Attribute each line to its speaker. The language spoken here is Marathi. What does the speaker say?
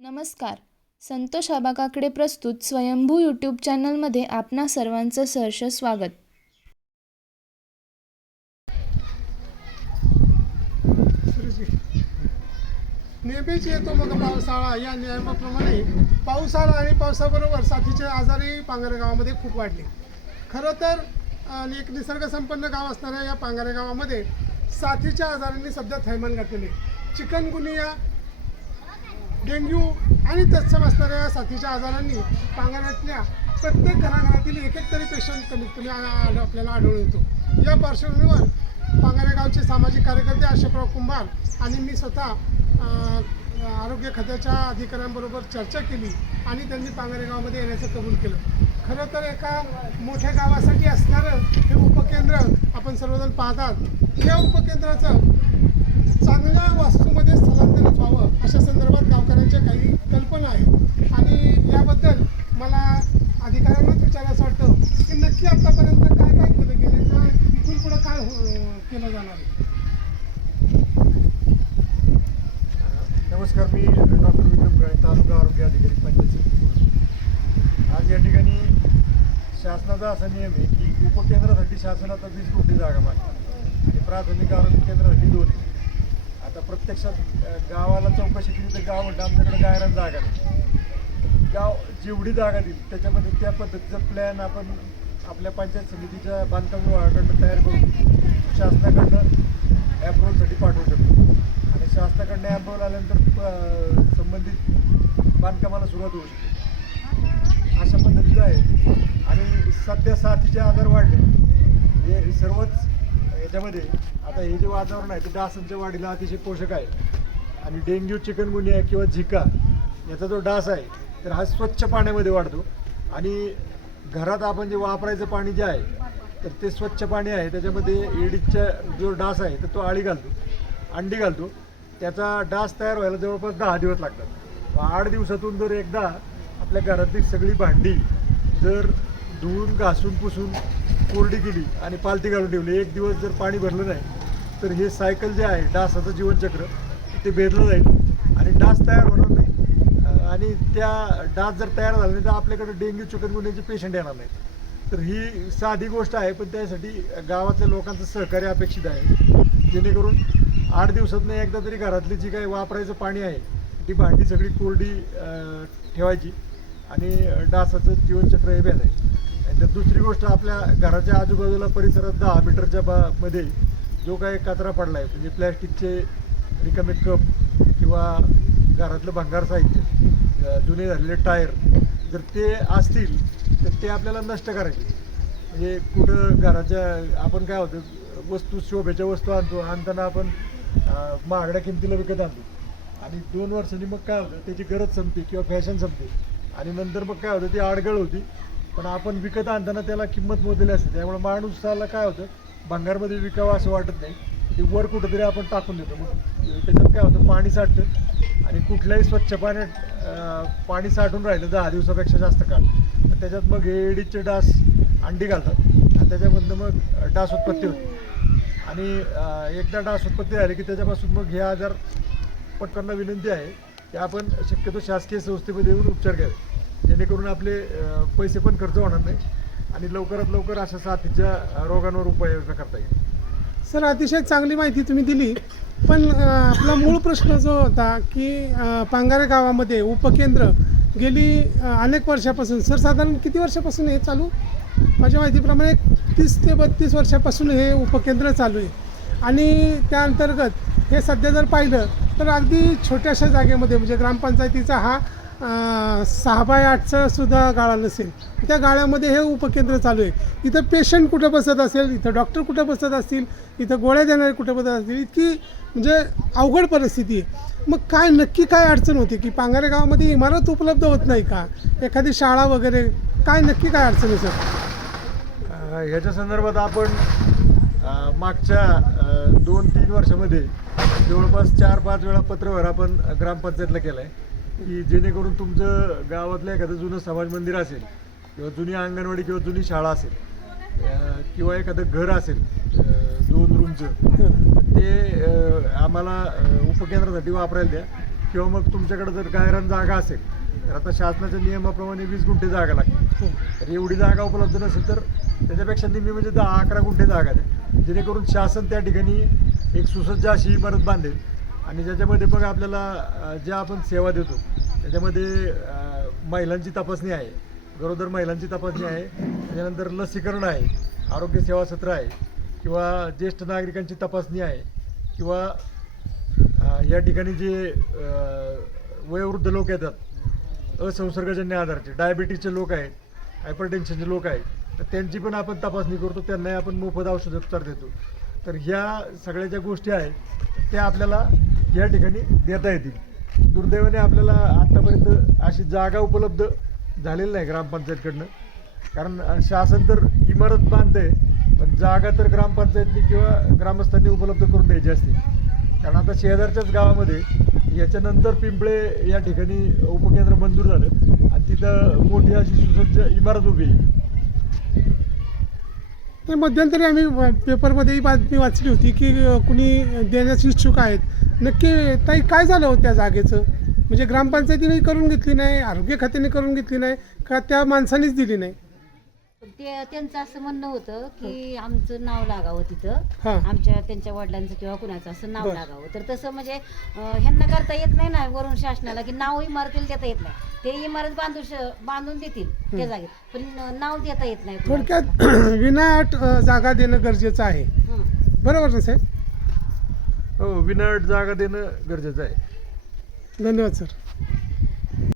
Speaker 1: नमस्कार. संतोष अबाकाकडे प्रस्तुत स्वयंभू यूट्यूब चॅनलमध्ये आपणा सर्वांचं सहर्ष स्वागत.
Speaker 2: नेहमीच येतो मग पावसाळा. या नियमाप्रमाणे पावसाळा आणि पावसाबरोबर साथीचे आजारही पांघरे गावामध्ये खूप वाढले. खरं तर एक निसर्गसंपन्न गाव असणाऱ्या या पांगरे गावामध्ये साथीच्या आजारांनी सध्या थैमान घातलेले चिकनगुनिया डेंग्यू आणि तत्सम असणाऱ्या या साथीच्या आजारांनी पांगण्यातल्या प्रत्येक घराघरातील एक एक तरी पेशंट कमीत कमी आपल्याला आढळून येतो. या पार्श्वभूमीवर पांगाऱ्या गावचे सामाजिक कार्यकर्ते अशोकराव कुंभार आणि मी स्वतः आरोग्य खात्याच्या अधिकाऱ्यांबरोबर चर्चा केली आणि त्यांनी पांगाऱ्या गावामध्ये येण्याचं कबूल केलं. खरं तर एका मोठ्या गावासाठी असणारं हे उपकेंद्र आपण सर्वजण पाहतात. या उपकेंद्राचं चांगल्या वास्तूमध्ये स्थलांतरित व्हावं अशा संदर्भात गावकऱ्यांच्या काही कल्पना आहेत. आणि याबद्दल मला अधिकाऱ्यांनाच विचारायचं वाटतं की नक्की आतापर्यंत काय काय केलं गेलं? काय इथून पुढं काय हो- केलं जाणार आहे?
Speaker 3: नमस्कार मी डॉक्टर विक्रम काळे तालुका आरोग्य अधिकारी पंचायत आज या ठिकाणी शासनाचा असा नियम आहे की उपकेंद्रासाठी शासनाचा वीस कोटी जागा मागतात. आणि प्राथमिक आरोग्य केंद्रासाठी दोन आहे आता प्रत्यक्षात गावाला चौकशी केली तर गाव म्हणतं आमच्याकडे गायरान जागा नाही. गाव जेवढी जागा देईल त्याच्यामध्ये त्या पद्धतीचा प्लॅन आपण आपल्या पंचायत समितीच्या बांधकाम विभागाकडनं तयार करून शासनाकडनं ॲप्रोलसाठी पाठवू शकतो. आणि शासनाकडनं ॲप्रोल आल्यानंतर संबंधित बांधकामाला सुरुवात होऊ शकते. अशा पद्धतीचं आहे. आणि सध्या साथीचे आजार वाढले. हे सर्वच याच्यामध्ये आता हे जे वातावरण आहे ते डासांच्या वाढीला अतिशय पोषक आहे. आणि डेंग्यू चिकनगुनिया किंवा झिका याचा जो डास आहे तर हा स्वच्छ पाण्यामध्ये वाढतो. आणि घरात आपण जे वापरायचं पाणी जे आहे तर ते स्वच्छ पाणी आहे. त्याच्यामध्ये एडीचा जो डास आहे तर तो आळी घालतो अंडी घालतो. त्याचा डास तयार व्हायला जवळपास दहा दिवस लागतात. आठ दिवसातून जर एकदा आपल्या घरातली सगळी भांडी जर धुवून घासून पुसून कोरडी केली आणि पालती घालून ठेवली. एक दिवस जर पाणी भरलं नाही तर हे सायकल जे आहे डासाचं जीवनचक्र ते भेदलं जाईल. आणि डास तयार होणार नाही. आणि त्या डास जर तयार झाला नाही तर आपल्याकडे डेंग्यू चिकनगुन्ह्याचे पेशंट येणार नाहीत. तर ही साधी गोष्ट आहे पण त्यासाठी गावातल्या लोकांचं सहकार्य अपेक्षित आहे. जेणेकरून आठ दिवसातनं एकदा तरी घरातली जी काही वापरायचं पाणी आहे ती भांडी सगळी कोरडी ठेवायची. आणि डासाचं जीवनचक्र हे भेदायचं तर दुसरी गोष्ट आपल्या घराच्या आजूबाजूला परिसरात दहा मीटरच्या बा मध्ये जो काही कचरा पडला आहे म्हणजे प्लॅस्टिकचे रिकामे कप किंवा घरातलं भंगार साहित्य जुने झालेले टायर जर ते असतील तर ते आपल्याला नष्ट करायचे. म्हणजे कुठं घराच्या आपण काय होतं वस्तू शोभेच्या वस्तू आणतो आणताना आपण महागड्या किमतीला विकत आणतो. आणि दोन वर्षांनी मग काय होतं त्याची गरज संपते किंवा फॅशन संपते. आणि नंतर मग काय होतं ती आडगळ होती. पण आपण विकत आणताना त्याला किंमत मोजलेली असते. त्यामुळे माणूसाला काय होतं भंगारमध्ये विकावं असं वाटत नाही. ते वर कुठंतरी आपण टाकून देतो. मग त्याच्यात काय होतं पाणी साठतं आणि कुठल्याही स्वच्छ पाण्यात पाणी साठून राहिलं दहा दिवसापेक्षा जास्त काळ त्याच्यात मग एडीचे डास अंडी घालतात. आणि त्याच्यामधनं मग डास उत्पत्ती होते. आणि एकदा डास उत्पत्ती झाली की त्याच्यापासून मग हे आजार पटकन विनंती आहे की आपण शक्यतो शासकीय संस्थेमध्ये येऊन उपचार घ्यावे. जेणेकरून आपले पैसे पण खर्च होणार नाही आणि लवकरात लवकर अशा साथीच्या रोगांवर उपाययोजना करता येईल.
Speaker 2: सर अतिशय चांगली माहिती तुम्ही दिली. पण आपला मूळ प्रश्न जो होता की पांगारे गावामध्ये उपकेंद्र गेली अनेक वर्षापासून. सर साधारण किती वर्षापासून हे चालू? माझ्या माहितीप्रमाणे तीस ते बत्तीस वर्षापासून हे उपकेंद्र चालू आहे. आणि त्या अंतर्गत हे सध्या जर पाहिलं तर अगदी छोट्याशा जागेमध्ये म्हणजे ग्रामपंचायतीचा हा सहा बाय आठचा सुद्धा गाळा नसेल. त्या गाळ्यामध्ये हे उपकेंद्र चालू आहे. इथं पेशंट कुठं बसत असेल इथं डॉक्टर कुठं बसत असतील इथं गोळ्या देणारे कुठं बसत असतील इतकी म्हणजे अवघड परिस्थिती आहे. मग काय नक्की काय अडचण होती की पांगारे गावामध्ये इमारत उपलब्ध होत नाही का? एखादी शाळा वगैरे काय नक्की काय अडचण आहे सर?
Speaker 3: ह्याच्या संदर्भात आपण मागच्या दोन तीन वर्षामध्ये जवळपास चार पाच वेळा पत्रव्यवहार आपण ग्रामपंचायतला केला आहे की जेणेकरून तुमचं गावातलं एखादं जुनं समाज मंदिर असेल किंवा जुनी अंगणवाडी किंवा जुनी शाळा असेल किंवा एखादं घर असेल दोन रूमचं ते आम्हाला उपकेंद्रासाठी वापरायला द्या. किंवा मग तुमच्याकडे जर गायरान जागा असेल तर आता शासनाच्या नियमाप्रमाणे वीस गुंठे जागा लागते तर एवढी जागा उपलब्ध नसेल तर त्याच्यापेक्षा निम्मी म्हणजे दहा अकरा गुंठे जागा द्या. जेणेकरून शासन त्या ठिकाणी एक सुसज्ज अशी इमारत बांधेल. आणि ज्याच्यामध्ये बघा आपल्याला जे ज्या आपण सेवा देतो त्याच्यामध्ये महिलांची तपासणी आहे गरोदर महिलांची तपासणी आहे त्याच्यानंतर लसीकरण आहे आरोग्य सेवा सत्र आहे किंवा ज्येष्ठ नागरिकांची तपासणी आहे किंवा या ठिकाणी जे वयोवृद्ध लोक येतात असंसर्गजन्य आधारचे डायबिटीसचे लोक आहेत हायपरटेन्शनचे लोक आहेत तर त्यांची पण आपण तपासणी करतो त्यांनाही आपण मोफत औषधोपचार देतो. तर ह्या सगळ्या ज्या गोष्टी आहेत त्या आपल्याला या ठिकाणी देता येतील. दुर्दैवाने आपल्याला आत्तापर्यंत अशी जागा उपलब्ध झालेली नाही ग्रामपंचायतकडनं. कारण शासन तर इमारत बांधतंय पण जागा तर ग्रामपंचायतनी किंवा ग्रामस्थांनी उपलब्ध करून द्यायची असते. कारण आता शेजारच्याच गावामध्ये याच्यानंतर पिंपळे या ठिकाणी उपकेंद्र मंजूर झालं आणि तिथं मोठी अशी सुसज्ज इमारत उभी आहे.
Speaker 2: मध्यंतरी आम्ही पेपरमध्येही बातमी वाचली होती की कुणी देण्यास इच्छुक आहेत. नक्की ताई काय झालं होतं त्या जागेचं? म्हणजे ग्रामपंचायतीने करून घेतली नाही आरोग्य खात्याने करून घेतली नाही का त्या माणसानेच दिली नाही?
Speaker 4: ते त्यांचं असं म्हणणं होतं की आमचं नाव लागावं तिथं.
Speaker 2: हां.
Speaker 4: आमच्या त्यांच्या वडिलांचं किंवा कुणाचं असं नाव
Speaker 2: बरं.
Speaker 4: लागावं. तर तसं म्हणजे अं, ह्यांना करता येत नाही ना वरून शासनाला की नाव इमारतीला देता येत नाही. ते इमारत बांधून श- बांधून देतील त्या जागेत. पण नाव देता येत नाही कुणाला.
Speaker 2: थोडक्यात विनाअट अ, जागा देणं गरजेचं आहे.
Speaker 4: हं.
Speaker 2: बरोबर ना साहेब?
Speaker 3: हो विनाट जागा देणं गरजेचं आहे.
Speaker 2: धन्यवाद सर.